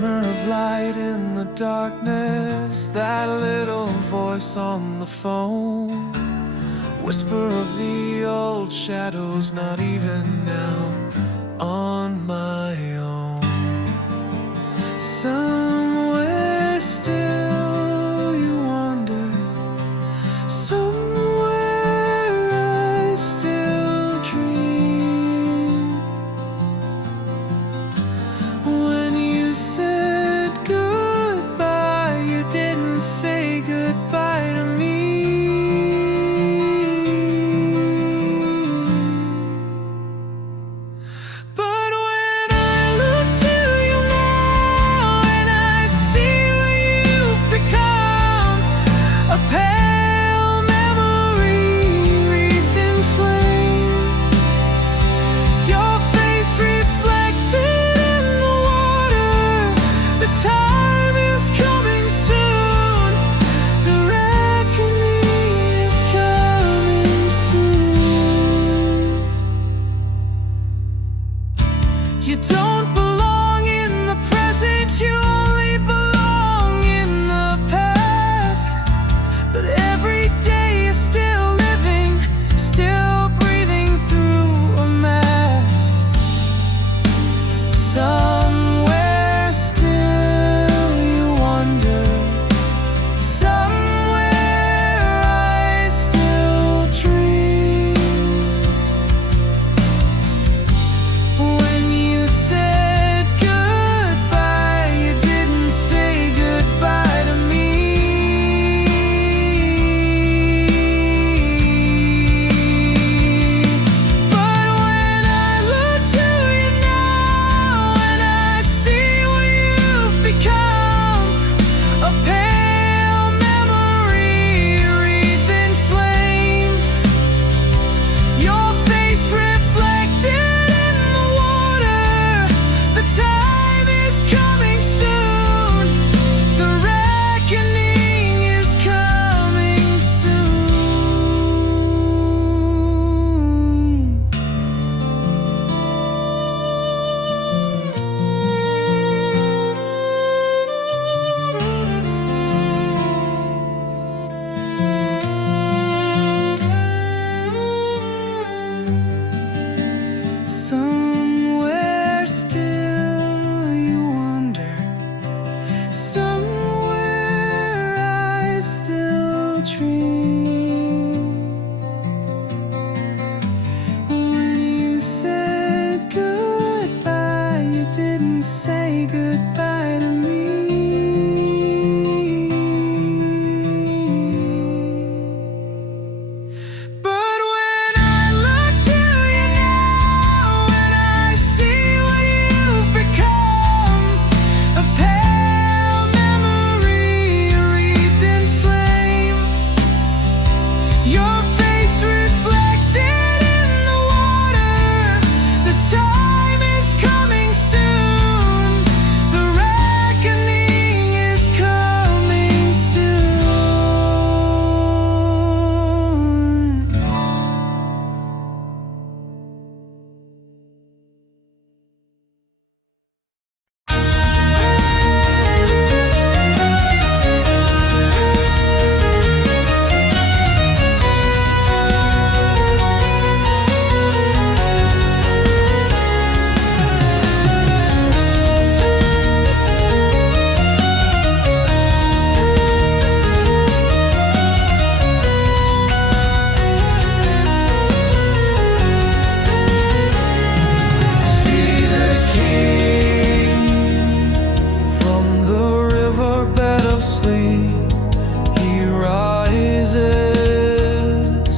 Glimmer of light in the darkness, that little voice on the phone, whisper of the old shadows, not even now on my own. Somewhere still you wander, somewhere I still dream. When you said goodbye, you didn't say goodbye to me. But when I look to you now and I see what you've become, a pale memory wreathed in flame, your face reflected in the water. The time is coming soon, the reckoning is coming soon. You don't belong in the present, you only belong in the past. But every day is still living, still breathing through a mask. Somewhere still you wander, somewhere I still dream. When you said goodbye, you didn't say goodbye to me. But when I look to you now and I see what you've become, a pale memory wreathed in flame, your face reflected in the water. The time is coming soon, the reckoning is coming soon. Somewhere still you wander, somewhere I still dream. When you said goodbye, you didn't say goodbye to me. But when I look to you now and I see what you've become, a pale memory wreathed in flame, your face reflected in the water. The time is coming soon, the reckoning is coming soon. See the king from the riverbed of sleep. He rises,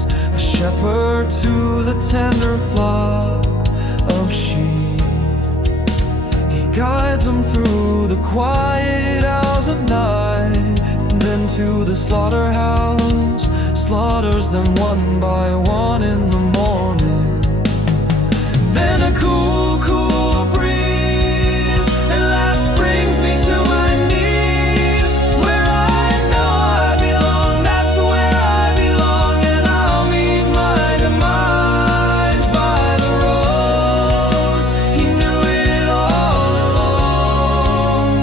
a shepherd to the tender flock of sheep. He guides them through the quiet hours of night, and then to the slaughterhouse, slaughters them one by one in the morning. Then a cool, cool breeze at last brings me to my knees, where I know I belong. That's where I belong, and I'll meet my demise by the road. He knew it all along.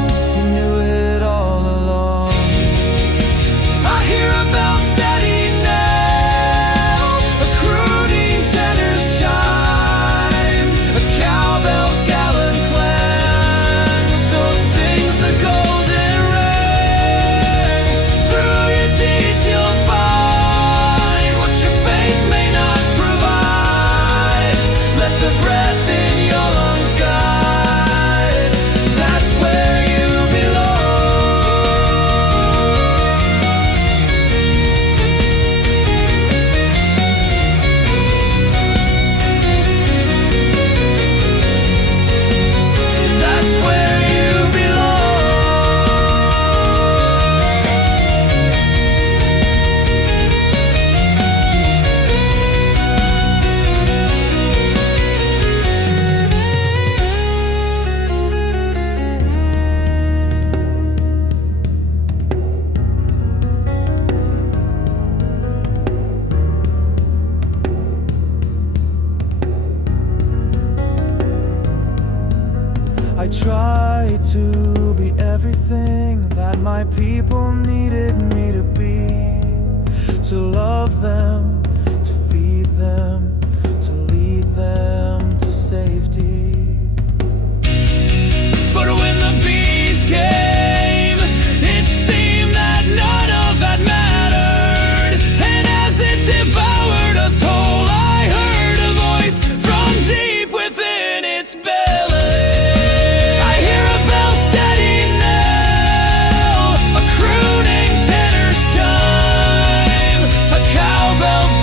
my people needed me to be, to love them, to feed them, to lead them to safety. But when the beast came, it seemed that none of that mattered. And as it devoured us whole, I heard a voice from deep within its belly. I hear a bell steady knell, a crooning tenor's chime, a cowbell's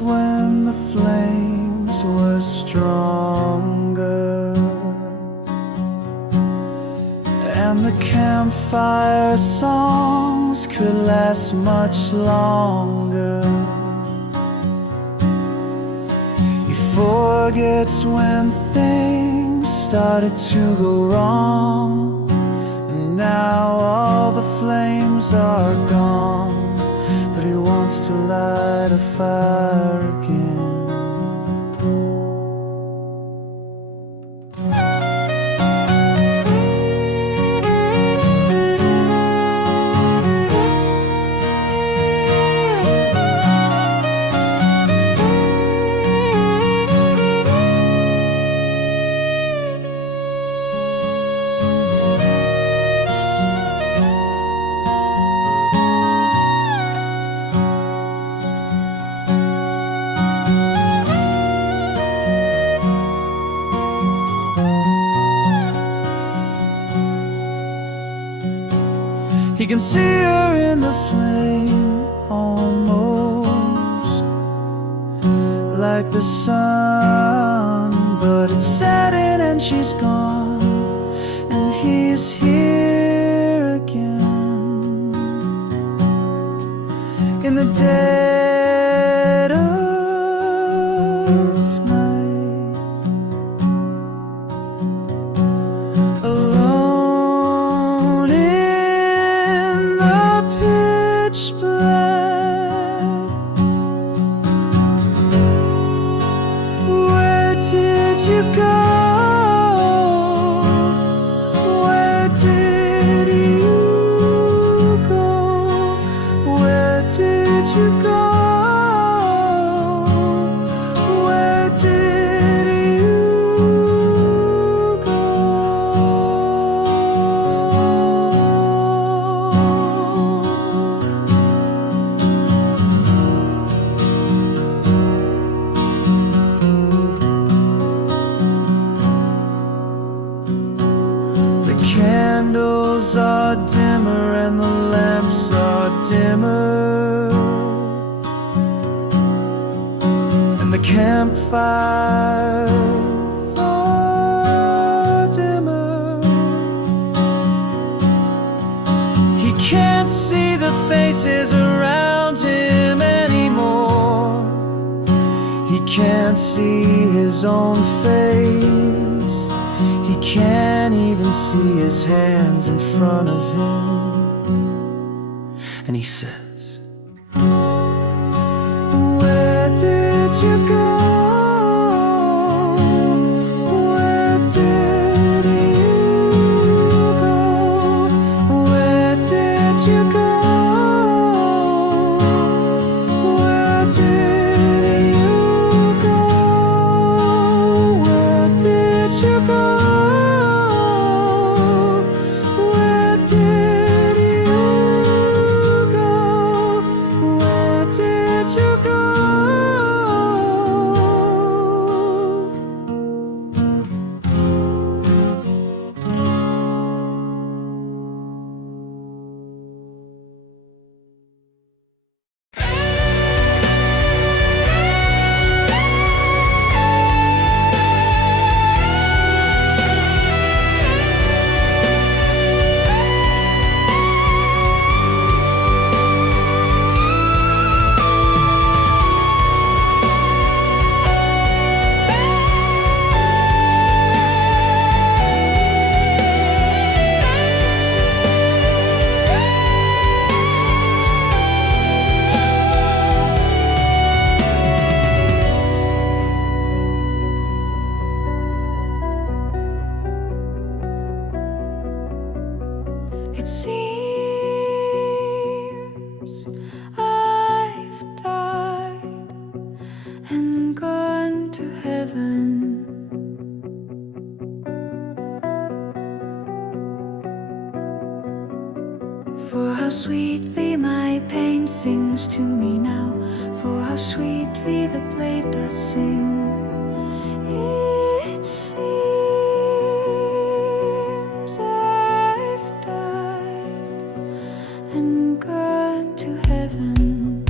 When the flames were stronger and the campfire songs could last much longer. He forgets when things started to go wrong, and now all the flames are gone. But he wants to light a fire again. He can see her in the flame, almost like the sun, but it's setting and she's gone, and he's here again in the dead of night, alone in the pitch black. Where did you go? Where did you go? Where did you go? Where did you go? The candles are dimmer and the lamps are dimmer, and the campfires are dimmer. He can't see the faces around him anymore. He can't see his own face. He can't even see his hands in front of him. And he says, where did you go? Where did you go? Where did you go? Where did you go? Where did you go? Where did you go? Where did you go? It seems I've died and gone to heaven. For how sweetly my pain sings to me now, for how sweetly the blade does sing. It seems I've died and gone to heaven.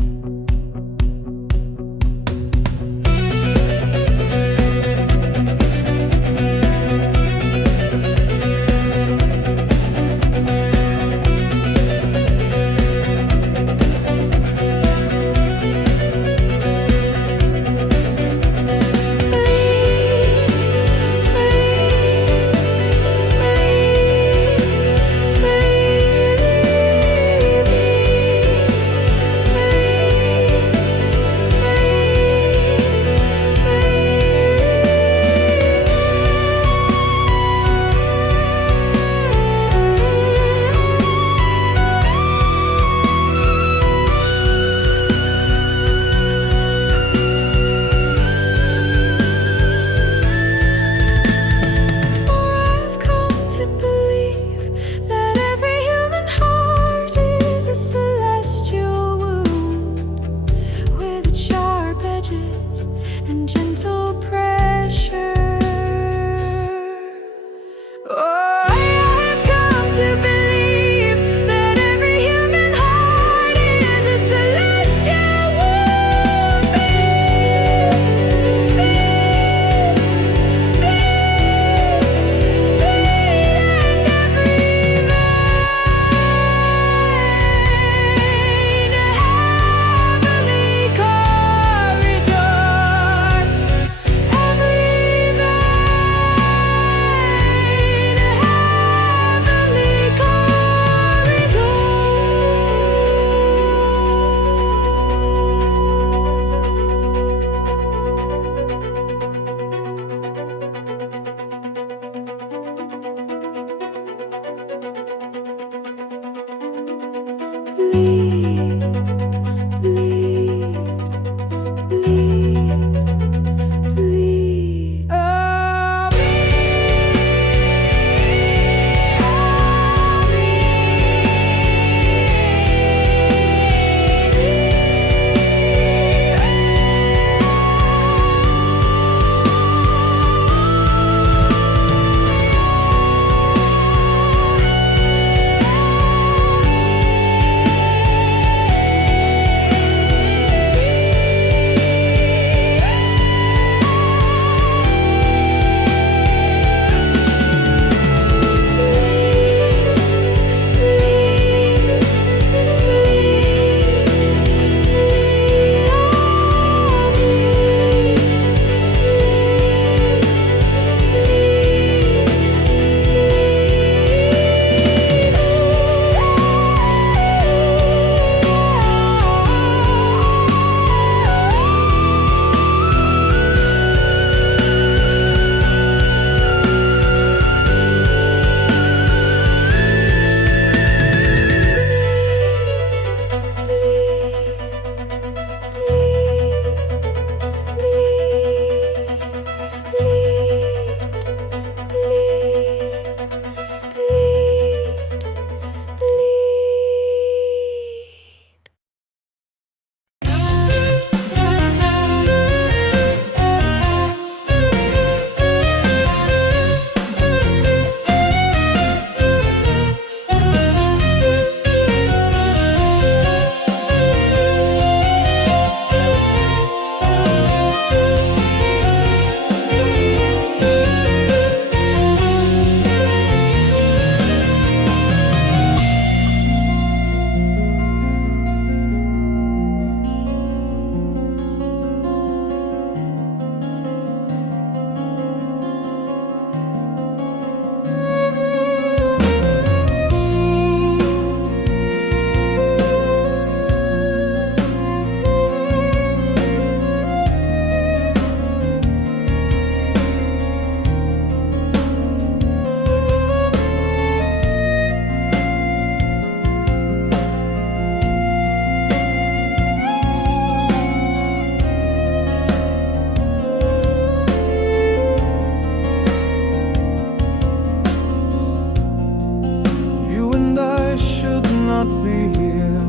not be here.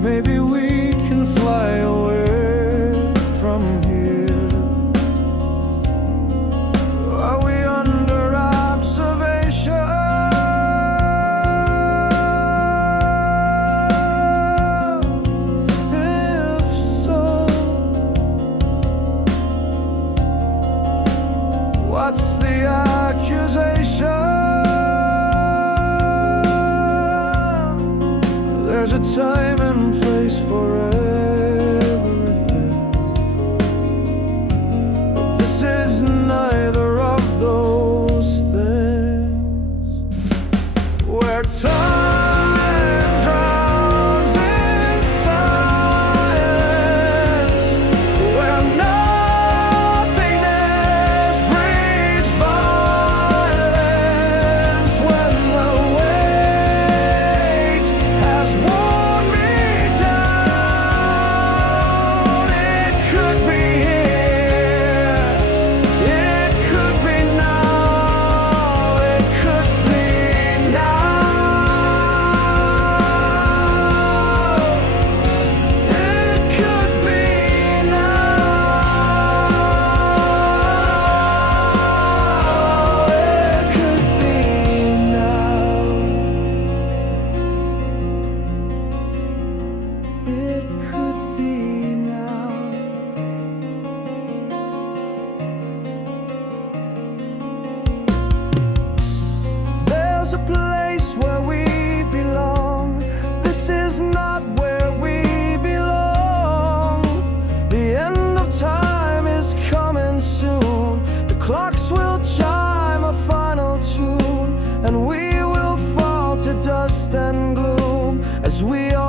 Maybe we can fly away from here. Are we under observation? If so, what's the accusation? There's a time and place for everything, but this is neither of those things. Where time drowns in silence, where nothingness breeds violence, when the weight has worn me down. It could be here, it could be now, it could be now, it could be now, it could be now, it could be now. There's a place where we belong. This is not where we belong. The end of time is coming soon. The clocks will chime a final tune, and we will fall to dust and gloom as we all